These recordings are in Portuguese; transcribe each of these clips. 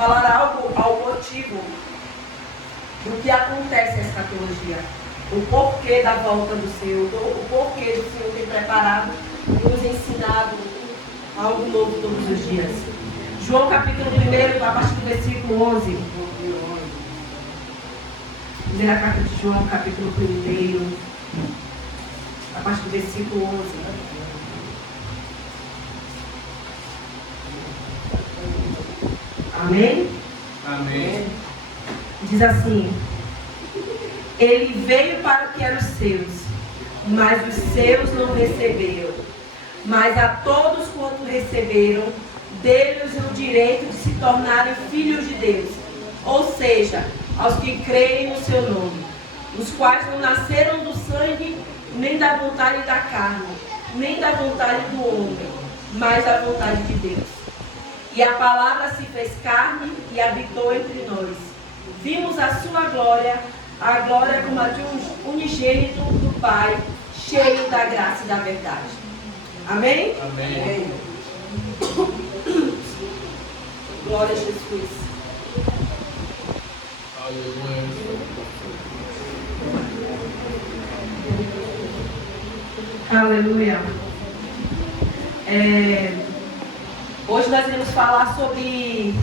falar algo ao motivo do que acontece essa escatologia, o porquê da volta do Senhor, o porquê do Senhor ter preparado e nos ensinado algo novo todos os dias. João capítulo 1, a partir do versículo 11. Primeira carta de João, capítulo 1, a partir do versículo 11. Amém? Amém. Diz assim: Ele veio para o que eram os seus, mas os seus não receberam. Mas a todos quanto receberam, deu-lhes o direito de se tornarem filhos de Deus, ou seja, aos que creem no seu nome, os quais não nasceram do sangue, nem da vontade da carne, nem da vontade do homem, mas da vontade de Deus. E a palavra se fez carne e habitou entre nós. Vimos a sua glória, a glória como a de um unigênito do Pai, cheio da graça e da verdade. Amém? Amém. Glória a Jesus. Aleluia. Hoje nós iremos falar sobre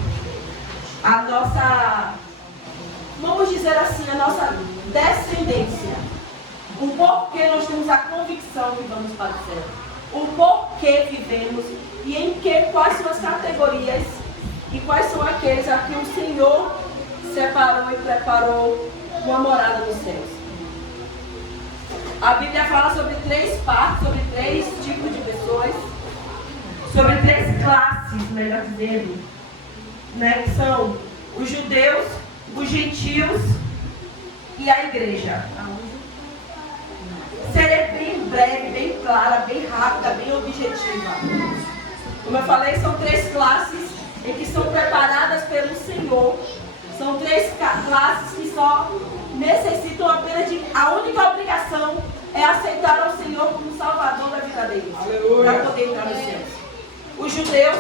a nossa, vamos dizer assim, a nossa descendência. O porquê nós temos a convicção que vamos para o céu. O porquê vivemos e quais são as categorias e quais são aqueles a que o Senhor separou e preparou uma morada nos céus. A Bíblia fala sobre 3 partes, sobre 3 tipos de pessoas, sobre 3 classes, melhor dizendo, né, que são os judeus, os gentios e a igreja. Serei bem breve, bem clara, bem rápida, bem objetiva. Como eu falei, são 3 classes em que são preparadas pelo Senhor. São 3 classes que só necessitam apenas de... A única obrigação é aceitar ao Senhor como Salvador da vida deles. Para poder entrar nos céus. Os judeus,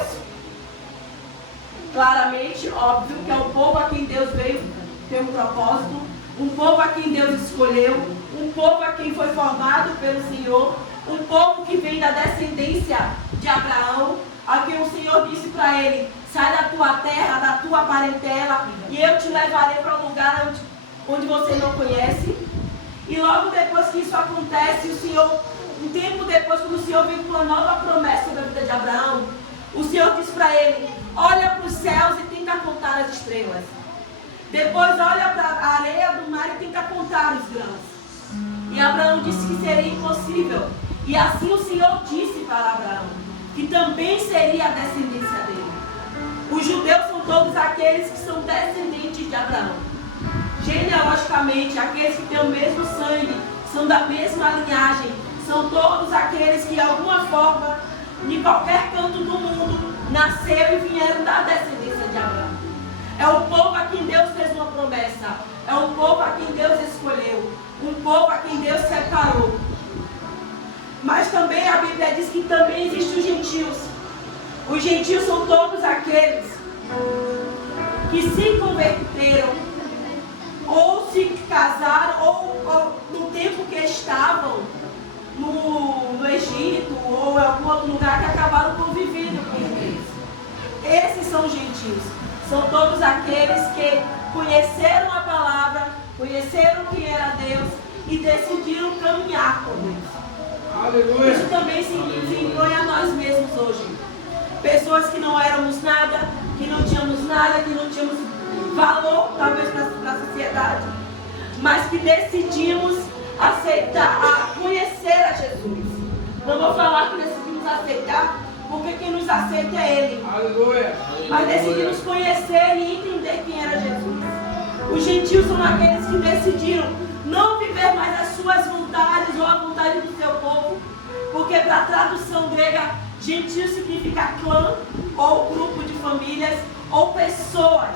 claramente, óbvio, que é o povo a quem Deus veio ter um propósito, um povo a quem Deus escolheu, um povo a quem foi formado pelo Senhor, um povo que vem da descendência de Abraão, a quem o Senhor disse para ele: sai da tua terra, da tua parentela, e eu te levarei para um lugar onde você não conhece. E logo depois que isso acontece, o Senhor, um tempo depois, quando o Senhor veio com uma nova promessa sobre a vida de Abraão, o Senhor disse para ele: olha para os céus e tenta contar as estrelas. Depois olha para a areia do mar e tenta contar os grãos. E Abraão disse que seria impossível. E assim o Senhor disse para Abraão que também seria a descendência dele. Os judeus são todos aqueles que são descendentes de Abraão. Genealogicamente, aqueles que têm o mesmo sangue, são da mesma linhagem, são todos aqueles que de alguma forma, em qualquer canto do mundo, nasceram e vieram da descendência de Abraão. É o povo a quem Deus fez uma promessa, é o povo a quem Deus escolheu, um povo a quem Deus separou. Mas também a Bíblia diz que também existem os gentios. Os gentios são todos aqueles que se converteram, ou se casaram, ou no tempo que estavam no Egito, ou em algum outro lugar, que acabaram convivendo com eles. Esses são os gentios. São todos aqueles que conheceram a palavra, conheceram quem era Deus e decidiram caminhar com Deus. Aleluia. Isso também se impõe a nós mesmos hoje. Pessoas que não éramos nada, que não tínhamos nada, que não tínhamos valor, talvez, para a sociedade, mas que decidimos aceitar, conhecer a Jesus. Não vou falar que decidimos aceitar, porque quem nos aceita é Ele. Aleluia. Mas decidimos conhecer e entender quem era Jesus. Os gentios são aqueles que decidiram não viver mais as suas vontades ou a vontade do seu povo, porque para a tradução grega, gentio significa clã, ou grupo de famílias, ou pessoas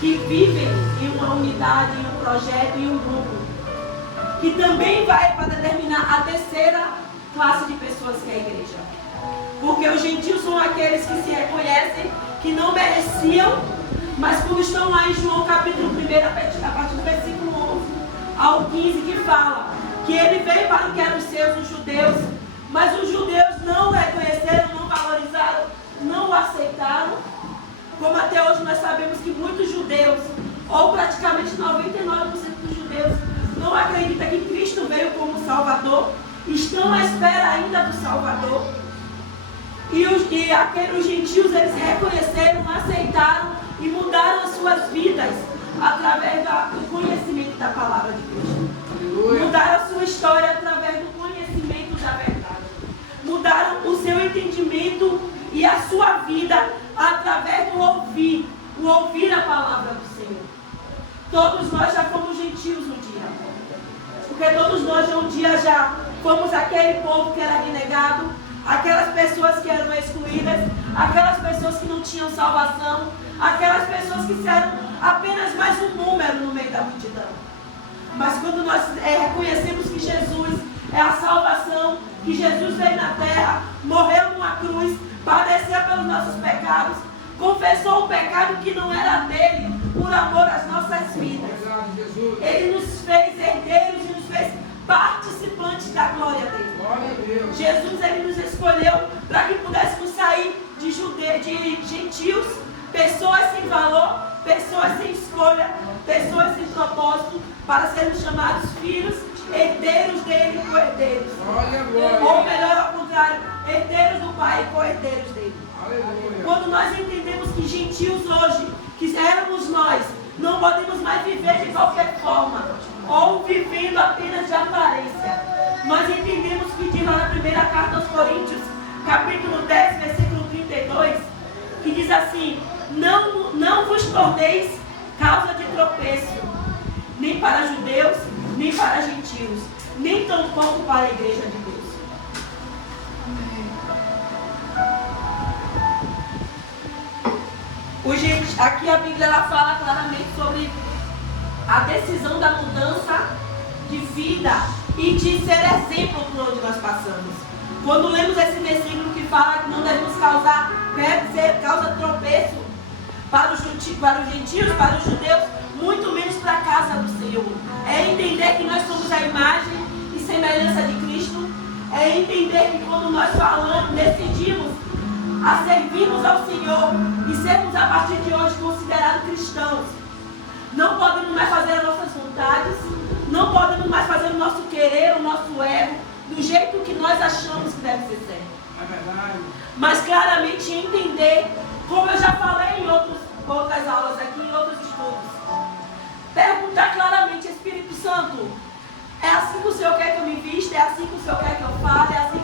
que vivem em uma unidade, em um projeto, em um grupo. Que também vai para determinar a terceira classe de pessoas que é a igreja. Porque os gentios são aqueles que se reconhecem que não mereciam, Mas quando estão lá em João capítulo 1, a partir do versículo 11 ao 15, que fala que ele veio para o que eram os seus, os judeus, mas os judeus não o reconheceram, não valorizaram, não o aceitaram. Como até hoje nós sabemos que muitos judeus, ou praticamente 99% dos judeus, não acreditam que Cristo veio como Salvador, estão à espera ainda do Salvador. E os gentios, eles reconheceram, aceitaram e mudaram as suas vidas através do conhecimento da palavra de Cristo. Mudaram a sua história através do conhecimento da verdade. Mudaram o seu entendimento e a sua vida através do ouvir a palavra do Senhor. Todos nós já fomos gentios um dia. Porque todos nós um dia já fomos aquele povo que era renegado, aquelas pessoas que eram excluídas, aquelas pessoas que não tinham salvação, aquelas pessoas que eram apenas mais um número no meio da multidão. Mas quando nós reconhecemos que Jesus é a salvação, que Jesus veio na terra, morreu numa cruz, padeceu pelos nossos pecados, confessou um pecado que não era dele, por amor às nossas vidas. Ele nos fez herdeiros e nos fez participantes da glória dele. Jesus, ele nos escolheu para que pudéssemos sair de gentios, pessoas sem valor, pessoas sem escolha, pessoas sem propósito, para sermos chamados filhos, herdeiros dele e co-herdeiros. Ou melhor, ao contrário, herdeiros do Pai e co-herdeiros dele. Quando nós entendemos que gentios hoje, que éramos nós, não podemos mais viver de qualquer forma, ou vivendo apenas de aparência. Nós entendemos que diz lá na primeira carta aos Coríntios, capítulo 10, versículo 32, que diz assim: não vos torneis causa de tropeço, nem para judeus, nem para gentios, nem tampouco para a igreja de Deus. Aqui a Bíblia ela fala claramente sobre a decisão da mudança de vida e de ser exemplo por onde nós passamos. Quando lemos esse versículo que fala que não devemos causar tropeço para os gentios, para os judeus, muito menos para a casa do Senhor. É entender que nós somos a imagem e semelhança de Cristo. É entender que quando nós falamos, decidimos a servirmos ao Senhor e sermos a partir de hoje considerados cristãos, não podemos mais fazer as nossas vontades, não podemos mais fazer o nosso querer, o nosso ego, do jeito que nós achamos que deve ser certo. É verdade. Mas claramente entender, como eu já falei em outras aulas aqui, em outros estudos, perguntar claramente: Espírito Santo, é assim que o Senhor quer que eu me vista? É assim que o Senhor quer que eu fale? É assim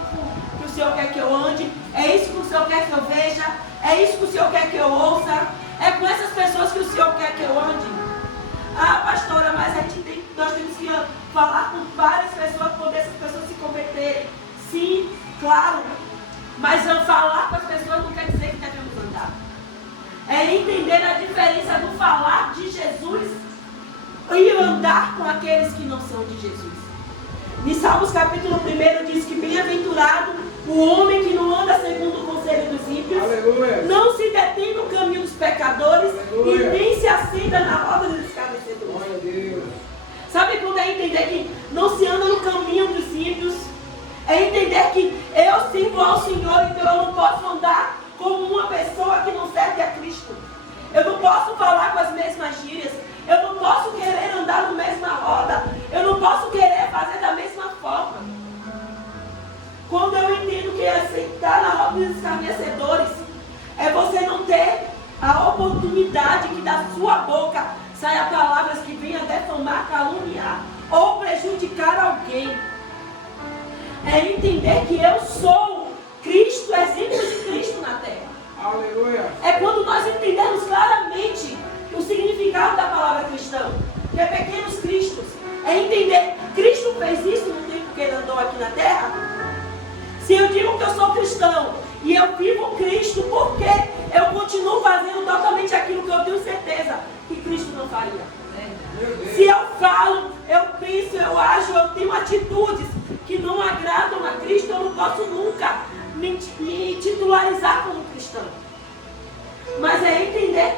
que o Senhor quer que eu ande? É isso que o Senhor quer que eu veja? É isso que o Senhor quer que eu ouça? É com essas pessoas que o Senhor quer que eu ande? Ah, pastora, mas nós temos que falar com várias pessoas, poder essas pessoas se converterem. Sim, claro. Mas falar com as pessoas não quer dizer que devemos andar. É entender a diferença do falar de Jesus e andar com aqueles que não são de Jesus. Em Salmos capítulo 1 diz que bem-aventurado o homem que não anda segundo o conselho dos ímpios, Aleluia. não se detém no caminho dos pecadores, Aleluia, e nem se assenta na roda dos escarnecedores. Glória a Deus. Sabe quando é entender que não se anda no caminho dos ímpios? É entender que eu sirvo ao Senhor, então eu não posso andar como uma pessoa que não serve a Cristo. Eu não posso falar com as mesmas gírias. Eu não posso querer andar na mesma roda. Eu não posso querer fazer da mesma forma. Quando eu entendo que aceitar na roda dos escarnecedores é você não ter a oportunidade que da sua boca saia palavras que venham defamar, caluniar ou prejudicar alguém. É entender que eu sou Cristo, exemplo de Cristo na terra. Aleluia. É quando nós entendemos claramente o significado da palavra cristão, que é pequenos cristos. É entender, Cristo fez isso no tempo que ele andou aqui na terra. Se eu digo que eu sou cristão e eu vivo Cristo, por que eu continuo fazendo totalmente aquilo que eu tenho certeza que Cristo não faria? Se eu falo, eu penso, eu ajo, eu tenho atitudes que não agradam a Cristo, eu não posso nunca me titularizar como cristão. Mas é entender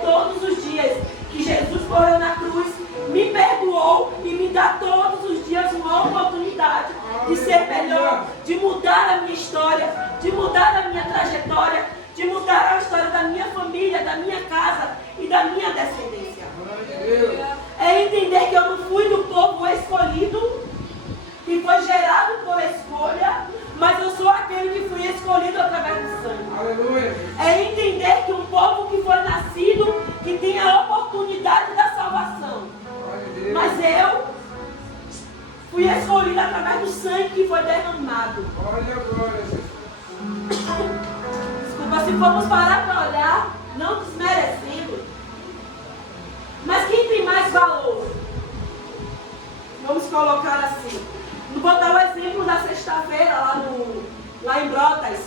amado. Glória, glória, Jesus. Desculpa, se formos parar para olhar, não desmerecendo, mas quem tem mais valor? Vamos colocar assim. Vou dar o exemplo da sexta-feira lá em Brotas,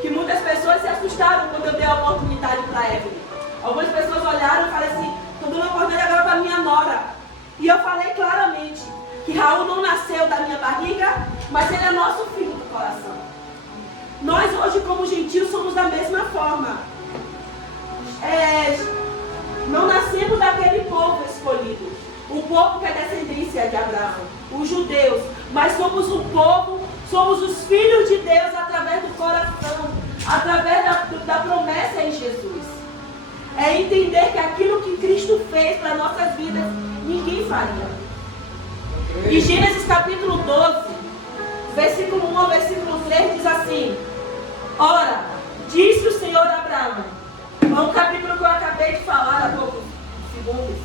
que muitas pessoas se assustaram quando eu dei a oportunidade para Evelyn. Algumas pessoas olharam e falaram assim, estou dando a oportunidade agora para minha nora. E eu falei claramente que Raul não nasceu da minha barriga, mas ele é nosso filho do coração. Nós hoje, como gentios, somos da mesma forma. Não nascemos daquele povo escolhido, o povo que é descendência de Abraão, os judeus, mas somos um povo, somos os filhos de Deus através do coração, através da promessa em Jesus. É entender que aquilo que Cristo fez para nossas vidas, ninguém faria. E Gênesis capítulo 12, versículo 1 ao versículo 3 diz assim: ora, disse o Senhor a Abraão, é um capítulo que eu acabei de falar há poucos segundos: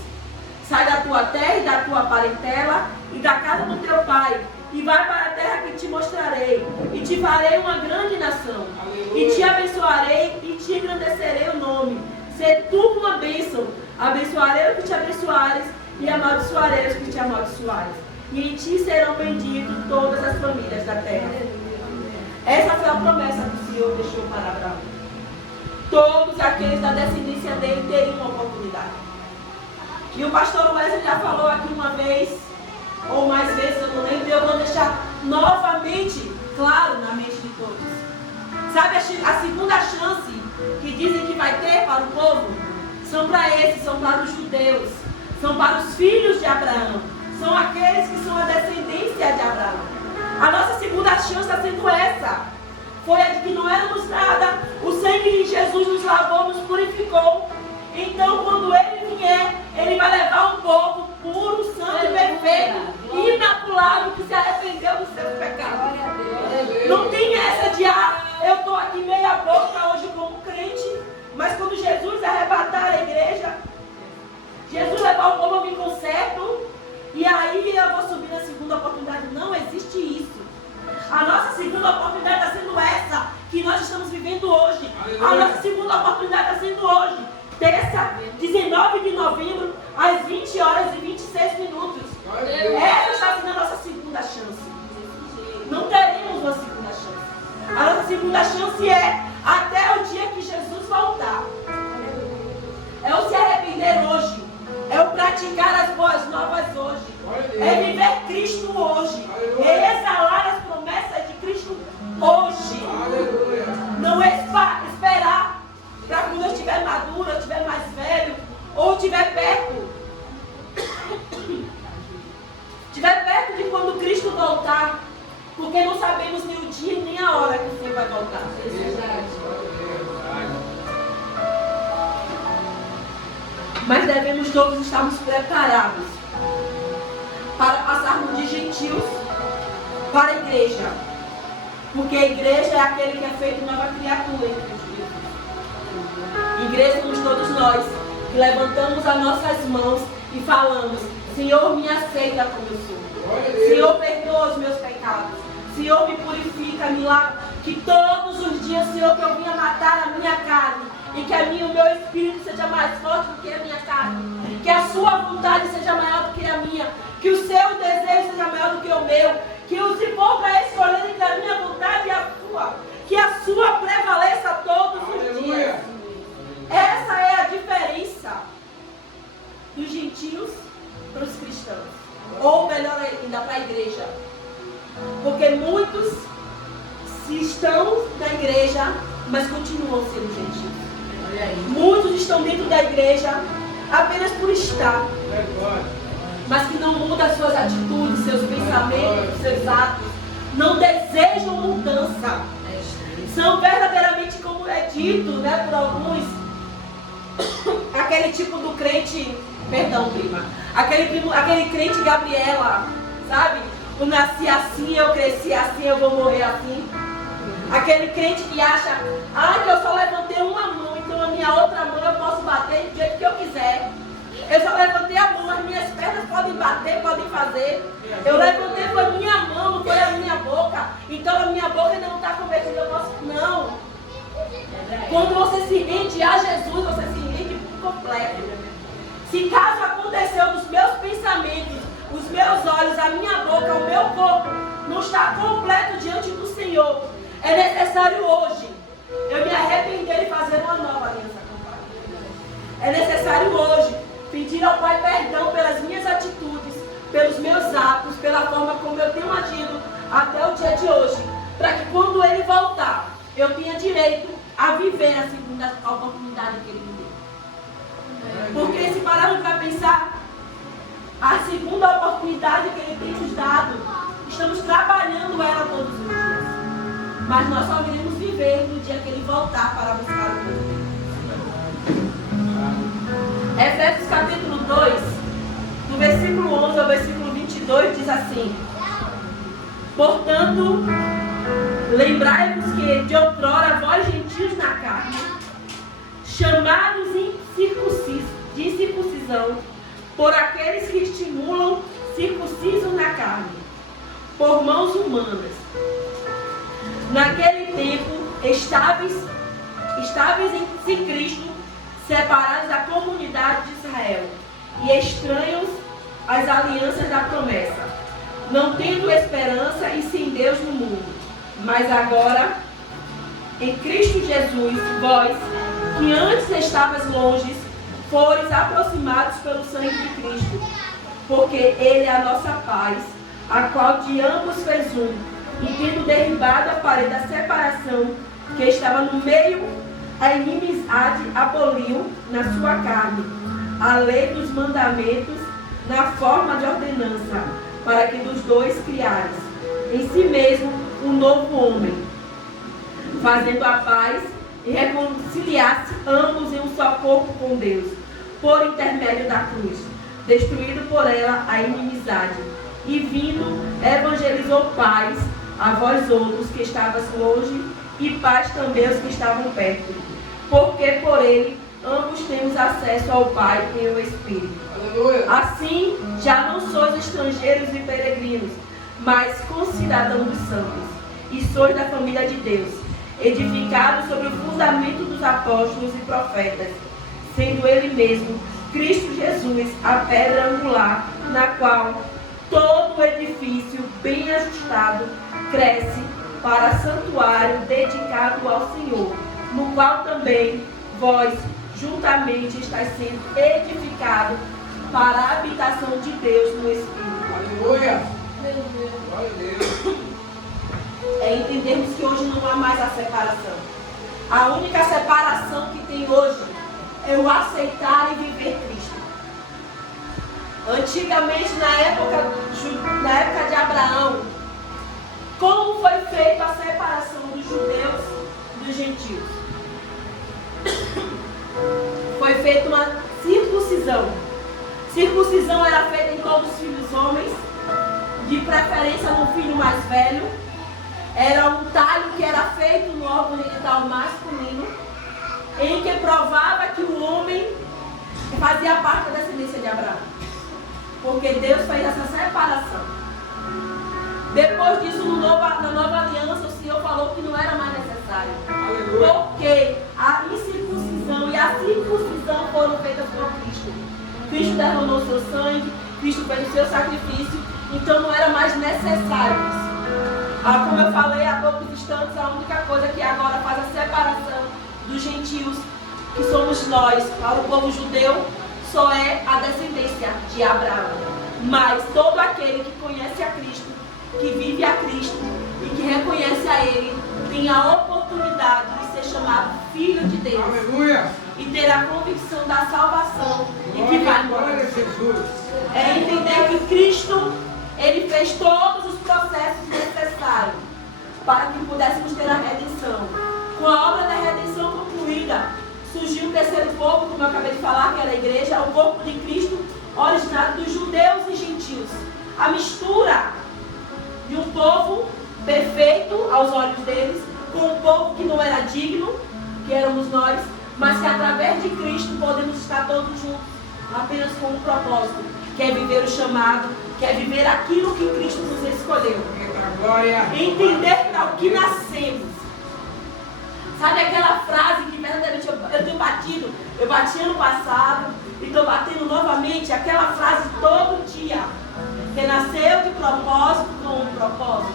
sai da tua terra e da tua parentela e da casa do teu pai, e vai para a terra que te mostrarei, e te farei uma grande nação. Aleluia. E te abençoarei e te engrandecerei o nome. Ser tu uma bênção. Abençoarei os que te abençoares e amaldiçoarei os que te amaldiçoares. E em ti serão benditos todas as famílias da terra. Essa foi a promessa que o Senhor deixou para Abraão. Todos aqueles da descendência dele teriam uma oportunidade. E o pastor Wesley já falou aqui uma vez, ou mais vezes, eu não lembro, eu vou deixar novamente claro na mente de todos. Sabe a segunda chance que dizem que vai ter para o povo? São para esses, são para os judeus, são para os filhos de Abraão, são aqueles que são a descendência de Abraão. A nossa segunda chance está sendo essa. Foi a de que não éramos nada, o sangue de Jesus nos lavou, nos purificou. Então, quando Ele vier, Ele vai levar um povo puro, santo e perfeito, imaculado, que se arrependeu dos seus pecados. Não tem essa de, eu estou aqui meia boca hoje como crente, mas quando Jesus arrebatar a igreja, Jesus levar o povo a me conserto, e aí eu vou subir na segunda oportunidade. Não existe isso. A nossa segunda oportunidade está sendo essa que nós estamos vivendo hoje. Aleluia. A nossa segunda oportunidade está sendo hoje, terça, 19 de novembro, às 20 horas e 26 minutos. Essa está sendo a nossa segunda chance. Não teremos uma segunda chance. A nossa segunda chance é até o dia que Jesus voltar. É o se arrepender hoje. É o praticar as boas novas hoje. É viver Cristo hoje. É exalar as promessas de Cristo hoje. Não é esperar para quando eu estiver maduro, eu estiver mais velho, ou estiver perto. Estiver perto de quando Cristo voltar. Porque não sabemos nem o dia nem a hora que o Senhor vai voltar. Mas devemos todos estarmos preparados para passarmos de gentios para a igreja. Porque a igreja é aquele que é feito nova criatura em Cristo Jesus. Igreja somos todos nós que levantamos as nossas mãos e falamos: Senhor, me aceita como eu sou. Senhor, perdoa os meus pecados. Senhor, me purifica, me lava. Que todos os dias, Senhor, que eu venha matar a minha carne. E que o meu espírito seja mais forte do que a minha carne. Que a sua vontade seja maior do que a minha. Que o seu desejo seja maior do que o meu. Que se for para escolher entre a minha vontade e a sua, que a sua prevaleça todos os dias. Essa é a diferença dos gentios para os cristãos. Ou melhor ainda, para a igreja. Porque muitos se estão na igreja, mas continuam sendo gentios. Muitos estão dentro da igreja apenas por estar, mas que não mudam as suas atitudes, seus pensamentos, seus atos, não desejam mudança. São verdadeiramente, como é dito, né, por alguns, aquele tipo do crente, perdão, prima, aquele crente Gabriela, sabe? Eu nasci assim, eu cresci assim, eu vou morrer assim. Aquele crente que acha, que eu só levantei uma mão, então a minha outra mão eu posso bater do jeito que eu quiser. Eu só levantei a mão, as minhas pernas podem bater, podem fazer. Eu levantei com a minha mão, não foi a minha boca. então a minha boca ainda não está convertida ao nosso. Não. Quando você se rende a Jesus, você se rende por completo. Se caso aconteceu dos meus pensamentos, os meus olhos, a minha boca, o meu corpo não está completo diante do Senhor, é necessário hoje eu me arrepender e fazer uma nova aliança com o Pai. É necessário hoje pedir ao Pai perdão pelas minhas atitudes, pelos meus atos, pela forma como eu tenho agido até o dia de hoje, para que quando Ele voltar, eu tenha direito a viver a segunda oportunidade que Ele me deu. Porque se pararmos para pensar, a segunda oportunidade que Ele tem nos dado, estamos trabalhando ela todos os dias. Mas nós só iremos viver no dia que Ele voltar para buscar o povo dele. Efésios capítulo 2, do versículo 11 ao versículo 22, diz assim: portanto, lembrai-vos que de outrora vós gentios na carne, chamados de circuncisão, por aqueles que estimulam circunciso na carne, por mãos humanas. Naquele tempo, estáveis em Cristo, separados da comunidade de Israel, e estranhos às alianças da promessa, não tendo esperança e sem Deus no mundo. Mas agora, em Cristo Jesus, vós, que antes estavas longe, fores aproximados pelo sangue de Cristo, porque Ele é a nossa paz, a qual de ambos fez um, e tendo derribado a parede da separação que estava no meio, a inimizade aboliu na sua carne, a lei dos mandamentos na forma de ordenança, para que dos dois criares em si mesmo um novo homem, fazendo a paz e reconciliasse ambos em um só corpo com Deus, por intermédio da cruz, destruído por ela a inimizade, e vindo evangelizou paz a vós outros que estavas longe, e paz também aos que estavam perto, porque por ele ambos temos acesso ao Pai em o Espírito. Aleluia. Assim, já não sois estrangeiros e peregrinos, mas concidadãos dos santos, e sois da família de Deus, edificados sobre o fundamento dos apóstolos e profetas, sendo Ele mesmo, Cristo Jesus, a pedra angular, na qual todo o edifício bem ajustado cresce para santuário dedicado ao Senhor, no qual também vós juntamente estáis sendo edificados para a habitação de Deus no Espírito. Aleluia! É entendermos que hoje não há mais a separação. A única separação que tem hoje é o aceitar e viver Cristo. Antigamente, na época de Abraão, como foi feita a separação dos judeus dos gentios? Foi feita uma circuncisão. Circuncisão era feita em todos os filhos homens, de preferência no filho mais velho. Era um talho que era feito no órgão genital masculino, em que provava que o homem fazia parte da descendência de Abraão. Porque Deus fez essa separação. Depois disso, na nova aliança, o Senhor falou que não era mais necessário. Aleluia. Porque a incircuncisão e a circuncisão foram feitas por Cristo. Cristo derramou seu sangue, Cristo fez o seu sacrifício, então não era mais necessário isso. Como eu falei há poucos instantes, a única coisa que agora faz a separação dos gentios, que somos nós, para o povo judeu, só é a descendência de Abraão. Mas todo aquele que conhece a Cristo, que vive a Cristo e que reconhece a Ele, tem a oportunidade de ser chamado filho de Deus. Aleluia. E ter a convicção da salvação e que vai morrer. É entender que Cristo, Ele fez todos os processos necessários para que pudéssemos ter a redenção. Com a obra da redenção concluída, surgiu o terceiro povo, como eu acabei de falar, que era a igreja, o corpo de Cristo, originado dos judeus e gentios. A mistura de um povo perfeito aos olhos deles, com um povo que não era digno, que éramos nós, mas que através de Cristo podemos estar todos juntos apenas com um propósito, que é viver o chamado, que é viver aquilo que Cristo nos escolheu. Entender para o que nascemos. Sabe aquela frase que verdadeiramente eu tenho batido, eu bati ano passado e estou batendo novamente, aquela frase todo dia, que nasceu de propósito com um propósito.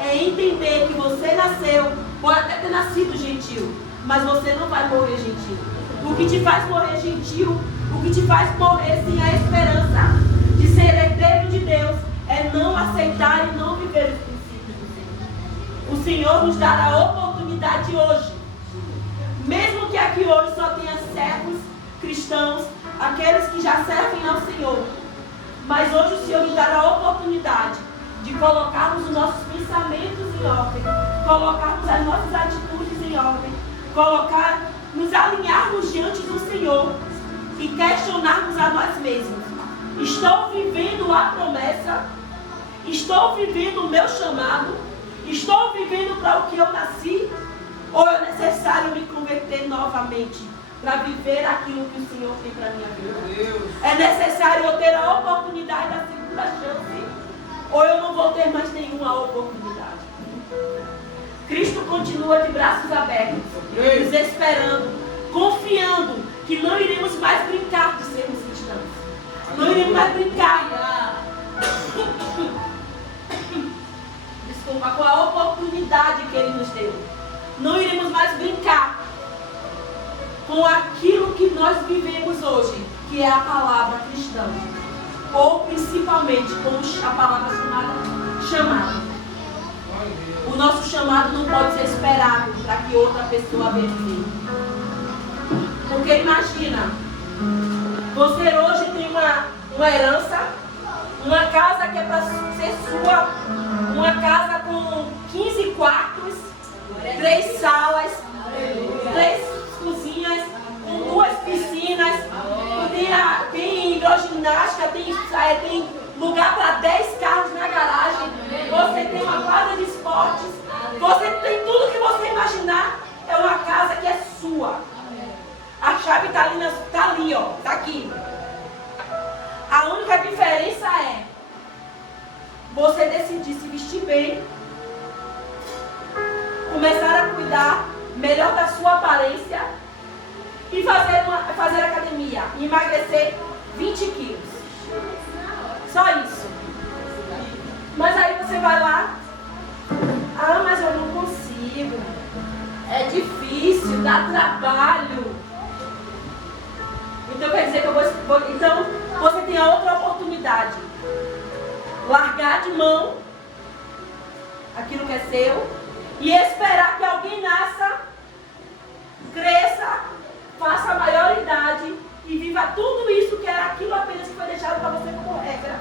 É entender que você nasceu, pode até ter nascido gentil, mas você não vai morrer gentil. O que te faz morrer gentil, o que te faz morrer sem a esperança de ser herdeiro de Deus, é não aceitar e não viver os princípios do Senhor. O Senhor nos dá a oportunidade hoje, mesmo que aqui hoje só tenha servos cristãos, aqueles que já servem ao Senhor, mas hoje o Senhor nos dá a oportunidade de colocarmos os nossos pensamentos em ordem, colocarmos as nossas atitudes em ordem, nos alinharmos diante do Senhor e questionarmos a nós mesmos. Estou vivendo a promessa? Estou vivendo o meu chamado? Estou vivendo para o que eu nasci? Ou é necessário me converter novamente para viver aquilo que o Senhor tem para a minha vida? É necessário eu ter a oportunidade da segunda chance? Ou eu não vou ter mais nenhuma oportunidade? Cristo continua de braços abertos, nos esperando, confiando que não iremos mais brincar de sermos cristãos. Não iremos mais brincar. Desculpa, com a oportunidade que Ele nos deu. Não iremos mais brincar com aquilo que nós vivemos hoje, que é a palavra cristã. Ou principalmente com a palavra chamada. O nosso chamado não pode ser esperado para que outra pessoa venha viver. Porque imagina, você hoje tem uma herança, uma casa que é para ser sua, uma casa com 15 quartos, 3 salas, 3 cozinhas, com 2 piscinas, tem hidroginástica, tem lugar para 10 carros na garagem, você tem uma quadra de esportes, você tem tudo que você imaginar, é uma casa que é sua. A chave está ali, ó, está aqui. A única diferença é você decidir se vestir bem, começar a cuidar melhor da sua aparência e fazer academia, e emagrecer 20 quilos. Só isso. Mas aí você vai lá, mas eu não consigo, é difícil, dá trabalho. Então quer dizer que então você tem a outra oportunidade. Largar de mão aquilo que é seu e esperar que alguém nasça, cresça, faça a maioridade e viva tudo isso que era aquilo apenas que foi deixado para você como regra,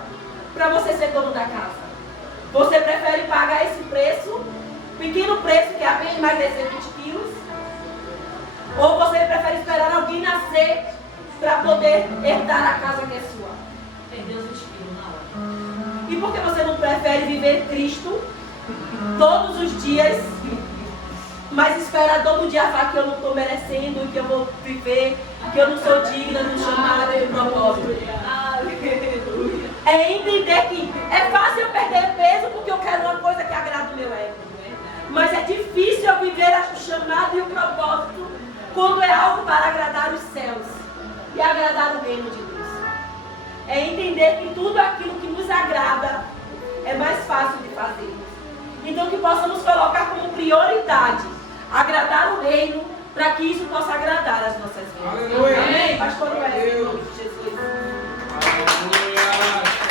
para você ser dono da casa. Você prefere pagar esse preço, pequeno preço que é apenas emagrecer 20 quilos? Ou você prefere esperar alguém nascer para poder herdar a casa que é sua? Perdeu os 20 quilos na hora. E por que você não prefere viver Cristo todos os dias, mas espera todo dia falar que eu não estou merecendo, que eu vou viver, que eu não sou digna do chamado e do propósito? Aleluia. É entender que é fácil eu perder peso porque eu quero uma coisa que agrada o meu ego. Mas é difícil eu viver o chamado e o propósito quando é algo para agradar os céus e agradar o reino de Deus. É entender que tudo aquilo que nos agrada é mais fácil de fazer. Então que possamos colocar como prioridade agradar o reino, para que isso possa agradar as nossas vidas. Aleluia. Amém, pastor Wesley?